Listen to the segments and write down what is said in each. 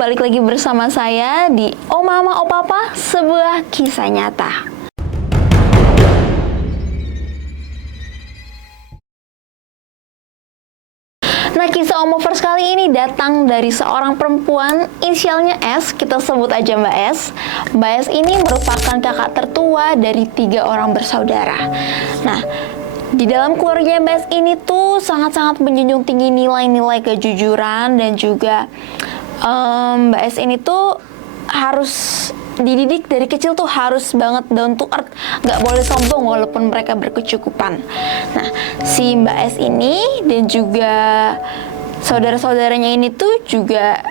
balik lagi bersama saya di Oh Mama Oh Papa, sebuah kisah nyata. Nah, kisah Omovers kali ini datang dari seorang perempuan, inisialnya S, kita sebut aja Mbak S. Mbak S ini merupakan kakak tertua dari 3 orang bersaudara. Nah, di dalam keluarga Mbak S ini tuh sangat-sangat menjunjung tinggi nilai-nilai kejujuran dan juga Mbak S ini tuh harus dididik dari kecil tuh harus banget down to earth, nggak boleh sombong walaupun mereka berkecukupan. Nah, si Mbak S ini dan juga saudara-saudaranya ini tuh juga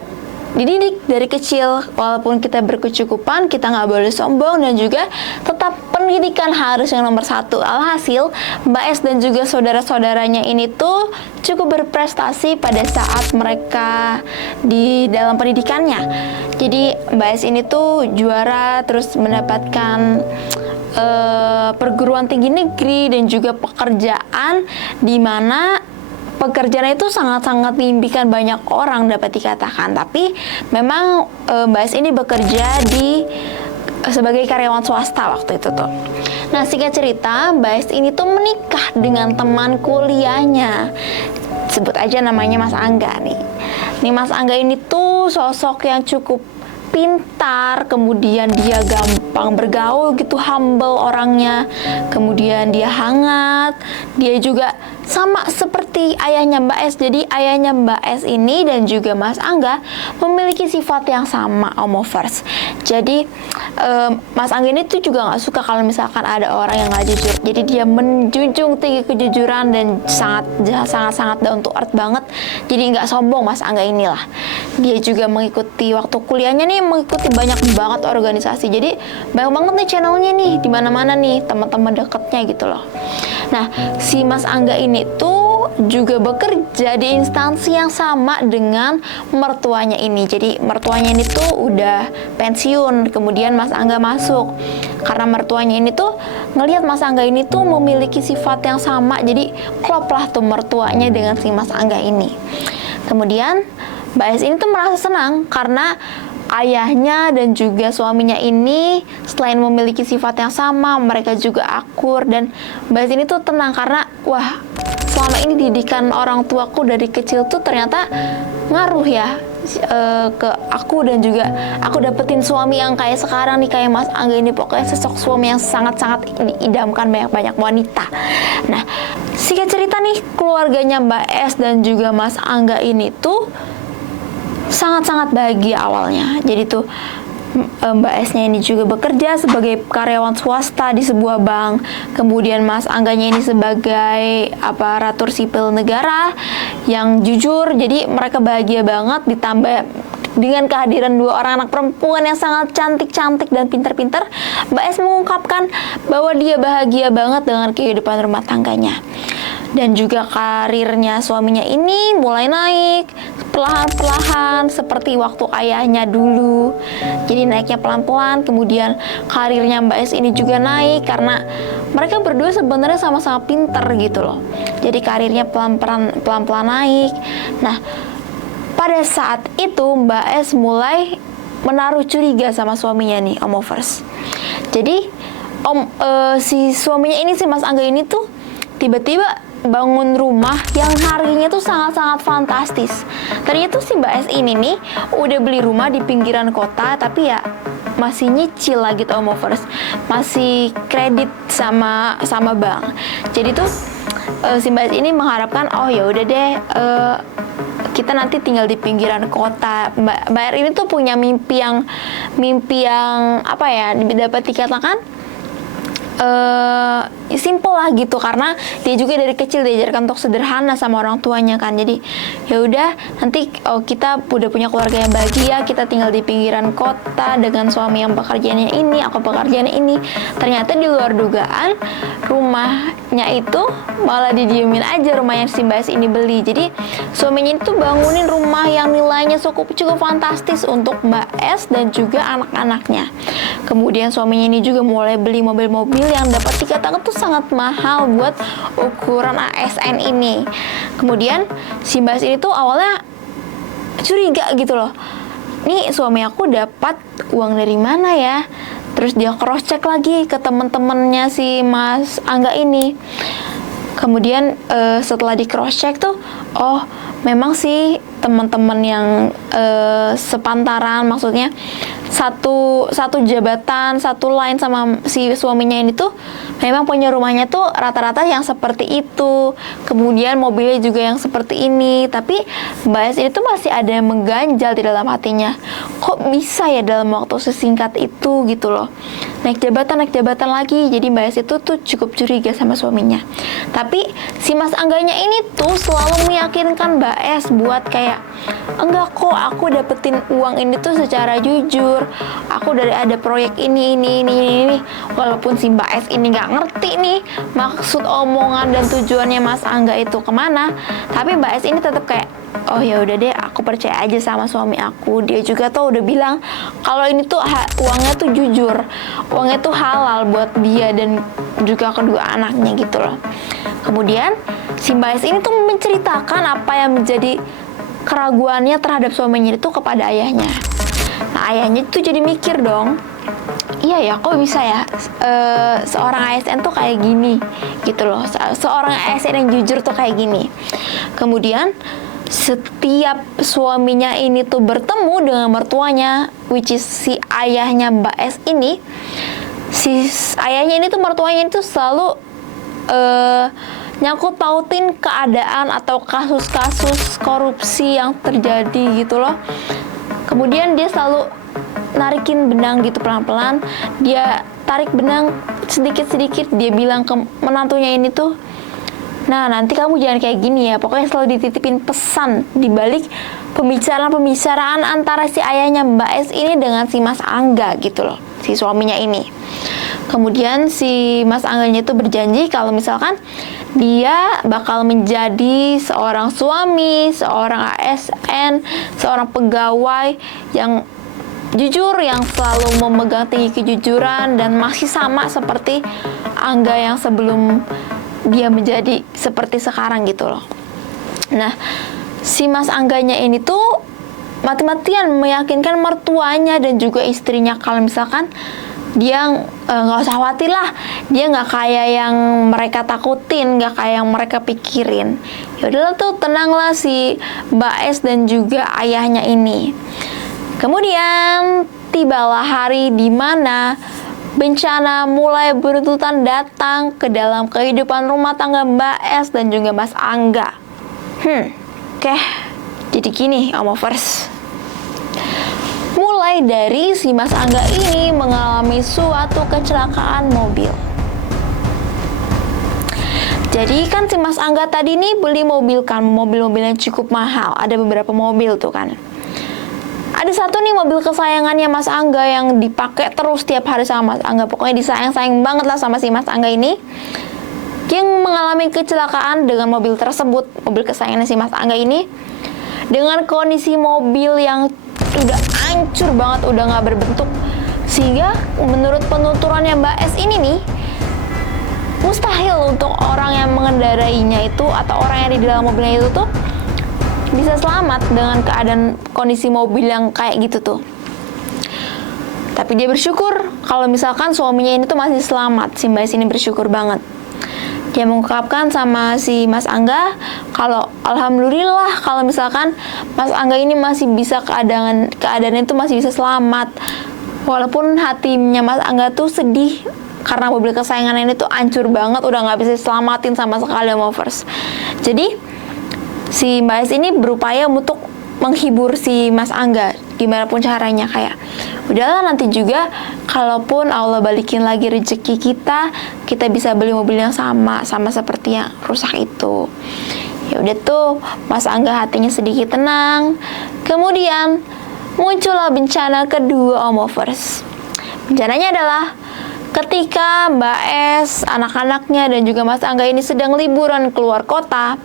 dididik dari kecil, walaupun kita berkecukupan, kita nggak boleh sombong dan juga tetap pendidikan harus yang nomor 1. Alhasil, Mbak S dan juga saudara-saudaranya ini tuh cukup berprestasi pada saat mereka di dalam pendidikannya. Jadi Mbak S ini tuh juara, terus mendapatkan perguruan tinggi negeri dan juga pekerjaan di mana pekerjaan itu sangat-sangat diimpikan banyak orang dapat dikatakan. Tapi memang Mbak S ini bekerja sebagai karyawan swasta waktu itu tuh. Nah, singkat cerita, Mbak S ini tuh menikah dengan teman kuliahnya. Sebut aja namanya Mas Angga nih. Nih Mas Angga ini tuh sosok yang cukup pintar, kemudian dia gampang bergaul gitu, humble orangnya, kemudian dia hangat, dia juga sama seperti ayahnya Mbak S. Jadi ayahnya Mbak S ini dan juga Mas Angga memiliki sifat yang sama, Omovers. Jadi Mas Angga ini tuh juga nggak suka kalau misalkan ada orang yang nggak jujur. Jadi dia menjunjung tinggi kejujuran dan sangat down to earth banget. Jadi nggak sombong Mas Angga inilah. Dia juga mengikuti waktu kuliahnya nih, mengikuti banyak banget organisasi. Jadi banyak banget nih channelnya nih di mana-mana nih teman-teman dekatnya gitu loh. Nah, si Mas Angga ini tuh juga bekerja di instansi yang sama dengan mertuanya ini. Jadi mertuanya ini tuh udah pensiun, kemudian Mas Angga masuk. Karena mertuanya ini tuh ngelihat Mas Angga ini tuh memiliki sifat yang sama, jadi klop lah tuh mertuanya dengan si Mas Angga ini. Kemudian Mbak S ini tuh merasa senang karena ayahnya dan juga suaminya ini selain memiliki sifat yang sama, mereka juga akur, dan Mbak S ini tuh tenang karena wah, selama ini didikan orang tuaku dari kecil tuh ternyata ngaruh ya ke aku, dan juga aku dapetin suami yang kayak sekarang nih, kayak Mas Angga ini. Pokoknya sosok suami yang sangat-sangat diidamkan banyak wanita. Nah, singkat cerita nih, keluarganya Mbak S dan juga Mas Angga ini tuh sangat-sangat bahagia awalnya. Jadi tuh Mbak S-nya ini juga bekerja sebagai karyawan swasta di sebuah bank. Kemudian Mas Angganya ini sebagai aparatur sipil negara yang jujur. Jadi mereka bahagia banget, ditambah dengan kehadiran 2 orang anak perempuan yang sangat cantik-cantik dan pintar-pintar. Mbak S mengungkapkan bahwa dia bahagia banget dengan kehidupan rumah tangganya. Dan juga karirnya suaminya ini mulai naik perlahan-perlahan seperti waktu ayahnya dulu. Jadi naiknya pelan-pelan, kemudian karirnya Mbak S ini juga naik karena mereka berdua sebenarnya sama-sama pinter gitu loh. Jadi karirnya pelan-pelan naik. Nah, pada saat itu Mbak S mulai menaruh curiga sama suaminya nih, Omovers. Jadi si suaminya ini, si Mas Angga ini tuh tiba-tiba bangun rumah yang harganya tuh sangat-sangat fantastis. Ternyata si Mbak S ini nih udah beli rumah di pinggiran kota, tapi ya masih nyicil lagi tuh, Omovers. Masih kredit sama bank. Jadi tuh si Mbak S ini mengharapkan, oh ya udah deh, kita nanti tinggal di pinggiran kota. Mbak R ini tuh punya mimpi yang apa ya, dapat dikatakan simple lah gitu, karena dia juga dari kecil diajarkan untuk sederhana sama orang tuanya kan. Jadi ya udah, nanti kita udah punya keluarga yang bahagia, kita tinggal di pinggiran kota dengan suami yang pekerjaannya ini, aku pekerjaannya ini. Ternyata di luar dugaan, rumahnya itu malah didiemin aja, rumah yang si Mbak S ini beli. Jadi suaminya itu bangunin rumah yang nilainya cukup fantastis untuk Mbak S dan juga anak-anaknya. Kemudian suaminya ini juga mulai beli mobil-mobil yang dapat dikatakan tuh sangat mahal buat ukuran ASN ini. Kemudian si Mbak S ini tuh awalnya curiga gitu loh, nih suami aku dapat uang dari mana ya? Terus dia cross check lagi ke teman-temannya si Mas Angga ini. Kemudian setelah di cross check tuh, oh memang sih teman-teman yang sepantaran, maksudnya satu jabatan, satu line sama si suaminya ini tuh memang punya rumahnya tuh rata-rata yang seperti itu. Kemudian mobilnya juga yang seperti ini. Tapi Mbak S ini tuh masih ada yang mengganjal di dalam hatinya. Kok bisa ya dalam waktu sesingkat itu gitu loh. Naik jabatan lagi. Jadi Mbak S itu tuh cukup curiga sama suaminya. Tapi si Mas Angganya ini tuh selalu meyakinkan Mbak S buat kayak, enggak kok, aku dapetin uang ini tuh secara jujur. Aku dari ada proyek ini. Walaupun si Mbak S ini nggak ngerti nih maksud omongan dan tujuannya Mas Angga itu kemana, tapi Mbak S ini tetap kayak, oh ya udah deh, aku percaya aja sama suami aku. Dia juga tuh udah bilang kalau ini tuh uangnya tuh jujur, uangnya tuh halal buat dia dan juga kedua anaknya gitu loh. Kemudian si Mbak S ini tuh menceritakan apa yang menjadi keraguannya terhadap suaminya itu kepada ayahnya. Nah, ayahnya tuh jadi mikir dong, iya ya, kok bisa ya seorang ASN tuh kayak gini gitu loh. Seorang ASN yang jujur tuh kayak gini. Kemudian setiap suaminya ini tuh bertemu dengan mertuanya, which is si ayahnya Mbak S ini, si ayahnya ini tuh mertuanya itu selalu nyangkut pautin keadaan atau kasus-kasus korupsi yang terjadi gitu loh. Kemudian dia selalu narikin benang gitu pelan-pelan. Dia tarik benang sedikit-sedikit. Dia bilang ke menantunya ini tuh, nah nanti kamu jangan kayak gini ya. Pokoknya selalu dititipin pesan di balik pembicaraan antara si ayahnya Mbak S ini dengan si Mas Angga gitu loh, si suaminya ini. Kemudian si Mas Angganya itu berjanji kalau misalkan dia bakal menjadi seorang suami, seorang ASN, seorang pegawai yang jujur, yang selalu memegang tinggi kejujuran dan masih sama seperti Angga yang sebelum dia menjadi seperti sekarang gitu loh. Nah, si Mas Angganya ini tuh mati-matian meyakinkan mertuanya dan juga istrinya kalau misalkan dia nggak usah khawatir lah, dia nggak kayak yang mereka takutin, nggak kayak yang mereka pikirin. Ya udahlah tuh, tenanglah si Mbak S dan juga ayahnya ini. Kemudian tibalah hari di mana bencana mulai beruntutan datang ke dalam kehidupan rumah tangga Mbak S dan juga Mas Angga. Oke, jadi gini Omovers. Mulai dari si Mas Angga ini mengalami suatu kecelakaan mobil. Jadi kan si Mas Angga tadi nih beli mobil kan, mobil-mobil yang cukup mahal. Ada beberapa mobil tuh kan. Ada satu nih mobil kesayangannya Mas Angga yang dipakai terus tiap hari sama Mas Angga. Pokoknya disayang-sayang banget lah sama si Mas Angga ini. Yang mengalami kecelakaan dengan mobil tersebut, mobil kesayangannya si Mas Angga ini, dengan kondisi mobil yang udah hancur banget, udah nggak berbentuk, sehingga menurut penuturannya Mbak S ini nih, mustahil untuk orang yang mengendarainya itu atau orang yang di dalam mobilnya itu tuh bisa selamat dengan keadaan kondisi mobil yang kayak gitu tuh. Tapi dia bersyukur kalau misalkan suaminya ini tuh masih selamat. Si Mbak S ini bersyukur banget. Dia mengungkapkan sama si Mas Angga kalau alhamdulillah kalau misalkan Mas Angga ini masih bisa keadaannya itu masih bisa selamat. Walaupun hatinya Mas Angga tuh sedih karena mobil kesayangannya ini tuh hancur banget, udah nggak bisa diselamatin sama sekali Omovers. Jadi si Mbak S ini berupaya untuk menghibur si Mas Angga gimana pun caranya, kayak udahlah nanti juga kalaupun Allah balikin lagi rezeki kita bisa beli mobil yang sama seperti yang rusak itu. Ya udah tuh Mas Angga hatinya sedikit tenang. Kemudian muncullah bencana kedua Omovers. Bencananya adalah ketika Mbak S, anak-anaknya dan juga Mas Angga ini sedang liburan keluar kota.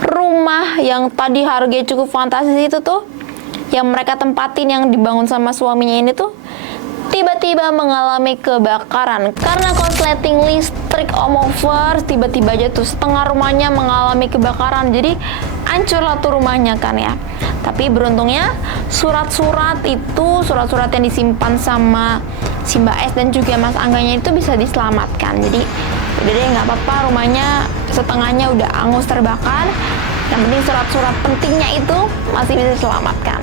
Rumah yang tadi harganya cukup fantastis itu tuh, yang mereka tempatin, yang dibangun sama suaminya ini tuh, tiba-tiba mengalami kebakaran karena korsleting listrik Omovers. Tiba-tiba aja tuh setengah rumahnya mengalami kebakaran. Jadi hancur lah tuh rumahnya kan ya. Tapi beruntungnya surat-surat yang disimpan sama si Mbak S dan juga Mas Angganya itu bisa diselamatkan. Jadi udah deh, nggak apa-apa, rumahnya setengahnya udah angus terbakar. Yang penting surat-surat pentingnya itu masih bisa diselamatkan.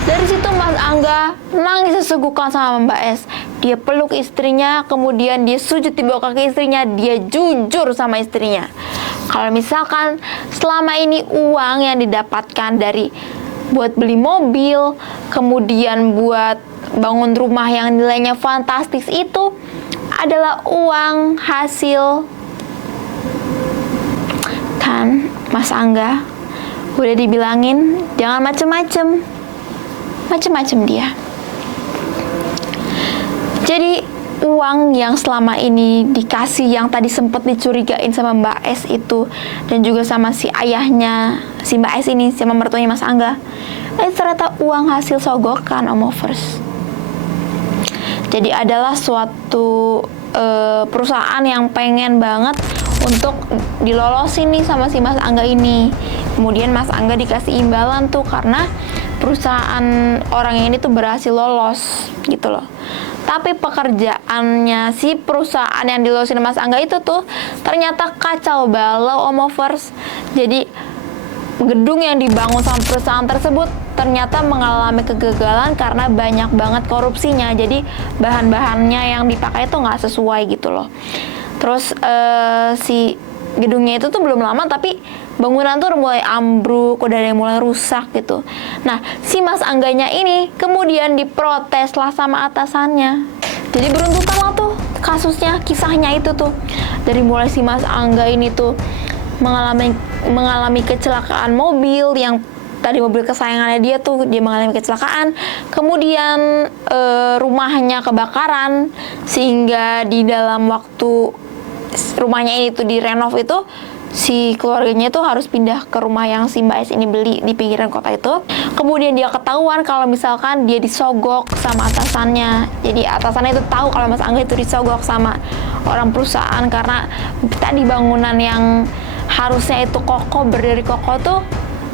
Dari situ Mas Angga nangis sesegukan sama Mbak S. Dia peluk istrinya, kemudian dia sujud di bawah kaki istrinya, dia jujur sama istrinya. Kalau misalkan selama ini uang yang didapatkan dari buat beli mobil, kemudian buat bangun rumah yang nilainya fantastis itu adalah uang hasil, kan Mas Angga udah dibilangin jangan macem-macem dia. Jadi uang yang selama ini dikasih, yang tadi sempat dicurigain sama Mbak S itu, dan juga sama si ayahnya si Mbak S ini, sama mertuanya Mas Angga, ternyata uang hasil sogokan Omovers. Jadi adalah suatu perusahaan yang pengen banget untuk dilolosin nih sama si Mas Angga ini. Kemudian Mas Angga dikasih imbalan tuh karena perusahaan orang ini tuh berhasil lolos gitu loh. Tapi pekerjaannya si perusahaan yang dilolosin Mas Angga itu tuh ternyata kacau balau Omovers. Jadi gedung yang dibangun sama perusahaan tersebut ternyata mengalami kegagalan karena banyak banget korupsinya. Jadi bahan-bahannya yang dipakai itu nggak sesuai gitu loh. Terus si gedungnya itu tuh belum lama tapi bangunan tuh udah mulai ambruk, udah ada yang mulai rusak gitu. Nah, si Mas Angganya ini kemudian diprotes lah sama atasannya. Jadi beruntutan lah tuh kasusnya, kisahnya itu tuh. Dari mulai si Mas Angga ini tuh mengalami kecelakaan mobil, yang tadi mobil kesayangannya dia tuh dia mengalami kecelakaan, kemudian rumahnya kebakaran, sehingga di dalam waktu rumahnya ini tuh direnov itu si keluarganya tuh harus pindah ke rumah yang si Mbak S ini beli di pinggiran kota itu. Kemudian dia ketahuan kalau misalkan dia disogok sama atasannya. Jadi atasannya itu tahu kalau Mas Angga itu disogok sama orang perusahaan karena tadi bangunan yang harusnya itu kokoh, berdiri kokoh tuh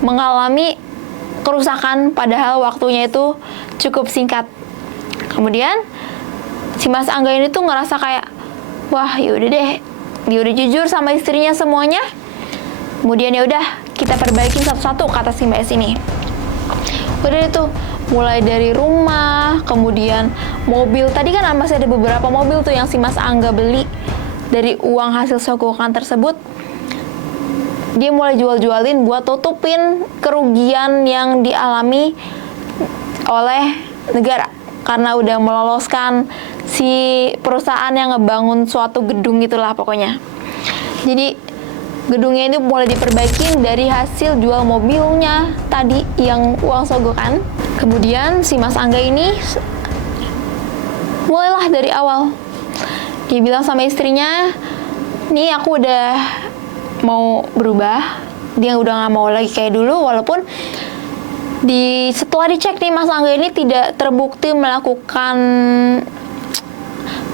mengalami kerusakan padahal waktunya itu cukup singkat. Kemudian si Mas Angga ini tuh ngerasa kayak, wah yaudah deh, dia udah jujur sama istrinya semuanya. Kemudian ya udah kita perbaikin satu-satu, kata si Mbak S ini. Udah itu mulai dari rumah, kemudian mobil. Tadi kan masih ada beberapa mobil tuh yang si Mas Angga beli dari uang hasil sogokan tersebut. Dia mulai jual-jualin buat tutupin kerugian yang dialami oleh negara karena udah meloloskan si perusahaan yang ngebangun suatu gedung itulah pokoknya. Jadi gedungnya ini mulai diperbaikin dari hasil jual mobilnya tadi yang uang sogokan. Kemudian si Mas Angga ini mulailah dari awal. Dia bilang sama istrinya, nih aku udah mau berubah. Dia udah gak mau lagi kayak dulu, walaupun setelah dicek nih Mas Angga ini tidak terbukti melakukan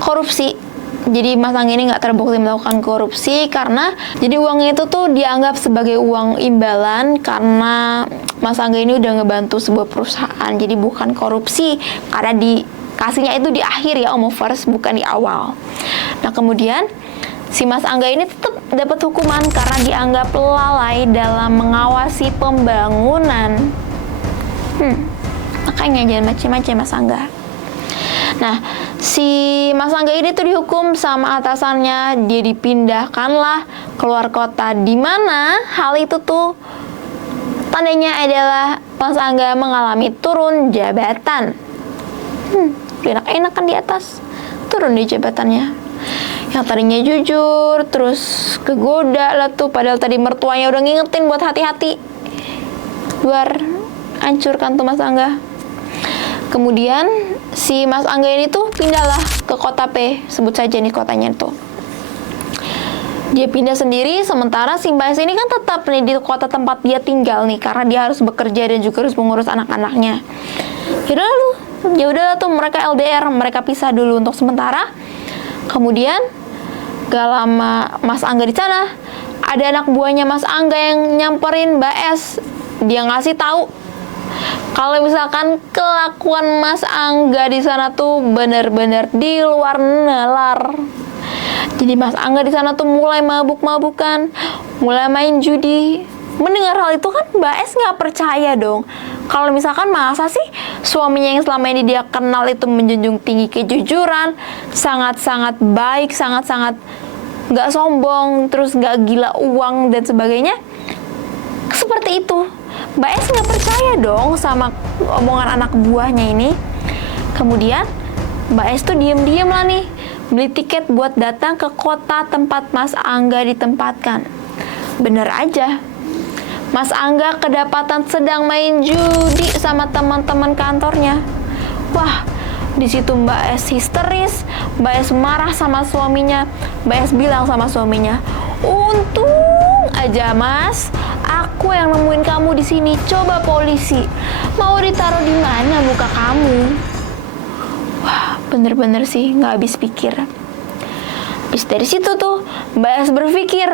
korupsi. Jadi Mas Angga ini nggak terbukti melakukan korupsi karena jadi uangnya itu tuh dianggap sebagai uang imbalan karena Mas Angga ini udah ngebantu sebuah perusahaan. Jadi bukan korupsi karena dikasihnya itu di akhir ya Omovers, bukan di awal. Nah kemudian si Mas Angga ini tetap dapat hukuman karena dianggap lalai dalam mengawasi pembangunan. Makanya jangan macam-macam Mas Angga. Nah, si Mas Angga ini tuh dihukum sama atasannya, dia dipindahkanlah keluar kota, di mana hal itu tuh tandanya adalah Mas Angga mengalami turun jabatan. Enak-enak kan di atas, turun di jabatannya. Yang tadinya jujur, terus kegoda lah tuh, padahal tadi mertuanya udah ngingetin buat hati-hati. Luar hancurkan tuh Mas Angga. Kemudian si Mas Angga ini tuh pindahlah ke kota P, sebut saja nih kotanya tuh. Dia pindah sendiri, sementara si Mbak S ini kan tetap nih di kota tempat dia tinggal nih, karena dia harus bekerja dan juga harus mengurus anak-anaknya. Ya udah tuh mereka LDR, mereka pisah dulu untuk sementara. Kemudian gak lama Mas Angga di sana, ada anak buahnya Mas Angga yang nyamperin Mbak S. Dia ngasih tahu kalau misalkan kelakuan Mas Angga di sana tuh bener-bener di luar nalar. Jadi Mas Angga di sana tuh mulai mabuk-mabukan, mulai main judi. Mendengar hal itu kan Mbak S nggak percaya dong. Kalau misalkan masa sih suaminya yang selama ini dia kenal itu menjunjung tinggi kejujuran, sangat-sangat baik, sangat-sangat nggak sombong, terus nggak gila uang dan sebagainya. Seperti itu. Mbak S nggak percaya dong sama omongan anak buahnya ini. Kemudian Mbak S tuh diem-diem lah nih, beli tiket buat datang ke kota tempat Mas Angga ditempatkan. Bener aja, Mas Angga kedapatan sedang main judi sama teman-teman kantornya. Wah, di situ Mbak S histeris, Mbak S marah sama suaminya. Mbak S bilang sama suaminya, "Untung aja Mas, aku yang nemuin kamu di sini. Coba polisi, mau ditaruh di mana muka kamu?" Wah, bener-bener sih nggak habis pikir. Habis dari situ tuh Mbak S berpikir,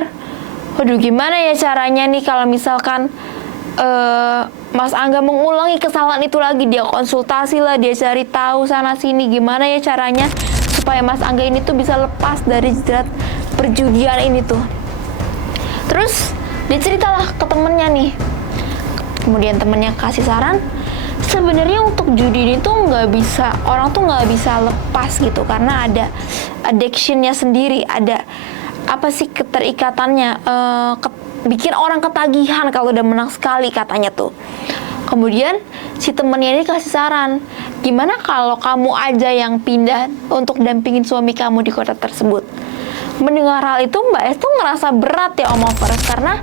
waduh gimana ya caranya nih kalau misalkan Mas Angga mengulangi kesalahan itu lagi. Dia konsultasi lah, dia cari tahu sana sini gimana ya caranya supaya Mas Angga ini tuh bisa lepas dari jerat perjudian ini tuh. Terus dia ceritalah ke temennya nih. Kemudian temennya kasih saran, sebenarnya untuk judi ini tuh nggak bisa, orang tuh nggak bisa lepas gitu karena ada addictionnya sendiri, ada apa sih keterikatannya, bikin orang ketagihan kalau udah menang sekali katanya tuh. Kemudian si temennya ini kasih saran, gimana kalau kamu aja yang pindah untuk dampingin suami kamu di kota tersebut. Mendengar hal itu Mbak S tuh ngerasa berat ya Omofers, karena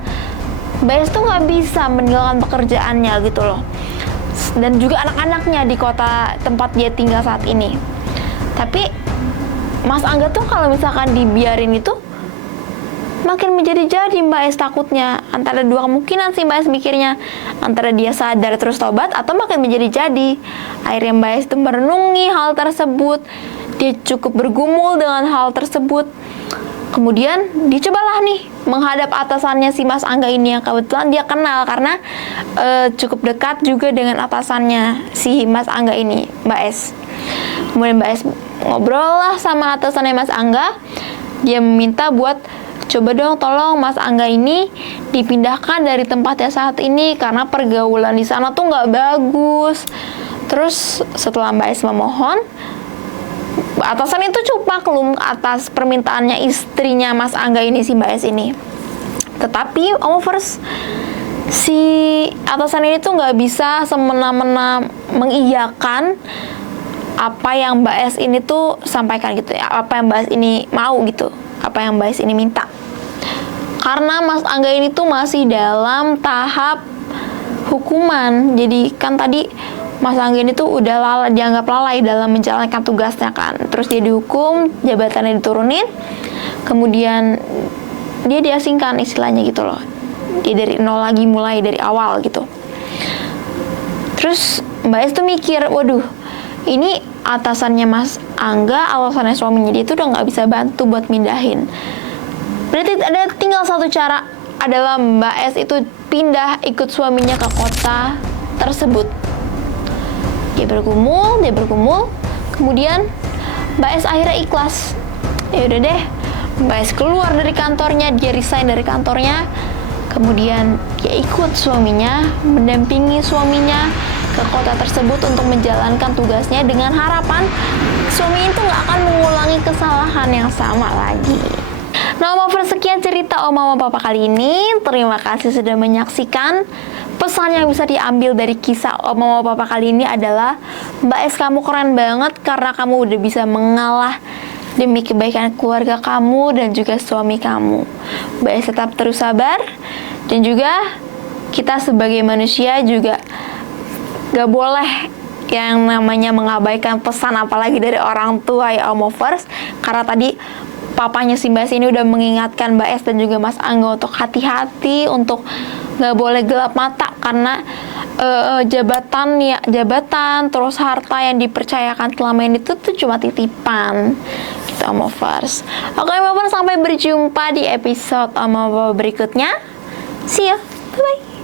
Mbak S tuh nggak bisa meninggalkan pekerjaannya gitu loh, dan juga anak-anaknya di kota tempat dia tinggal saat ini. Tapi Mas Angga tuh kalau misalkan dibiarin itu makin menjadi-jadi Mbak S takutnya. Antara dua kemungkinan sih Mbak S mikirnya, antara dia sadar terus tobat atau makin menjadi-jadi. Akhirnya Mbak S tuh merenungi hal tersebut, dia cukup bergumul dengan hal tersebut. Kemudian dicobalah nih menghadap atasannya si Mas Angga ini yang kebetulan dia kenal karena cukup dekat juga dengan atasannya si Mas Angga ini, Mbak S. Kemudian Mbak S ngobrol lah sama atasannya Mas Angga. Dia meminta buat coba dong tolong Mas Angga ini dipindahkan dari tempatnya saat ini karena pergaulan di sana tuh nggak bagus. Terus setelah Mbak S memohon, atasan itu cukup maklum atas permintaannya istrinya Mas Angga ini, si Mbak S ini. Tetapi Omofers, si atasan ini tuh nggak bisa semena-mena mengiyakan apa yang Mbak S ini tuh sampaikan gitu ya, apa yang Mbak S ini mau gitu, apa yang Mbak S ini minta. Karena Mas Angga ini tuh masih dalam tahap hukuman. Jadi kan tadi Mas Angga ini tuh udah dianggap lalai dalam menjalankan tugasnya kan. Terus dia dihukum, jabatannya diturunin, kemudian dia diasingkan istilahnya gitu loh. Dia dari nol lagi, mulai dari awal gitu. Terus Mbak S tuh mikir, waduh, ini atasannya Mas Angga, atasannya suaminya dia tuh udah nggak bisa bantu buat mindahin. Berarti ada tinggal satu cara, adalah Mbak S itu pindah ikut suaminya ke kota tersebut. Dia bergumul, kemudian Mbak S akhirnya ikhlas. Ya udah deh, Mbak S keluar dari kantornya, dia resign dari kantornya. Kemudian dia ikut suaminya, mendampingi suaminya ke kota tersebut untuk menjalankan tugasnya dengan harapan suami itu nggak akan mengulangi kesalahan yang sama lagi. Nah, Omofers, sekian cerita Om Mama Papa kali ini. Terima kasih sudah menyaksikan. Pesan yang bisa diambil dari kisah Om Mama Papa kali ini adalah, Mbak S, kamu keren banget karena kamu udah bisa mengalah demi kebaikan keluarga kamu dan juga suami kamu. Mbak S tetap terus sabar, dan juga kita sebagai manusia juga gak boleh yang namanya mengabaikan pesan apalagi dari orang tua ya Omofers. Karena tadi papanya si Mbak S ini udah mengingatkan Mbak S dan juga Mas Angga untuk hati-hati, untuk gak boleh gelap mata, karena jabatan ya, jabatan terus harta yang dipercayakan selama ini tuh cuma titipan gitu Omovers. Oke Omovers, sampai berjumpa di episode Omovo berikutnya. See you, bye bye.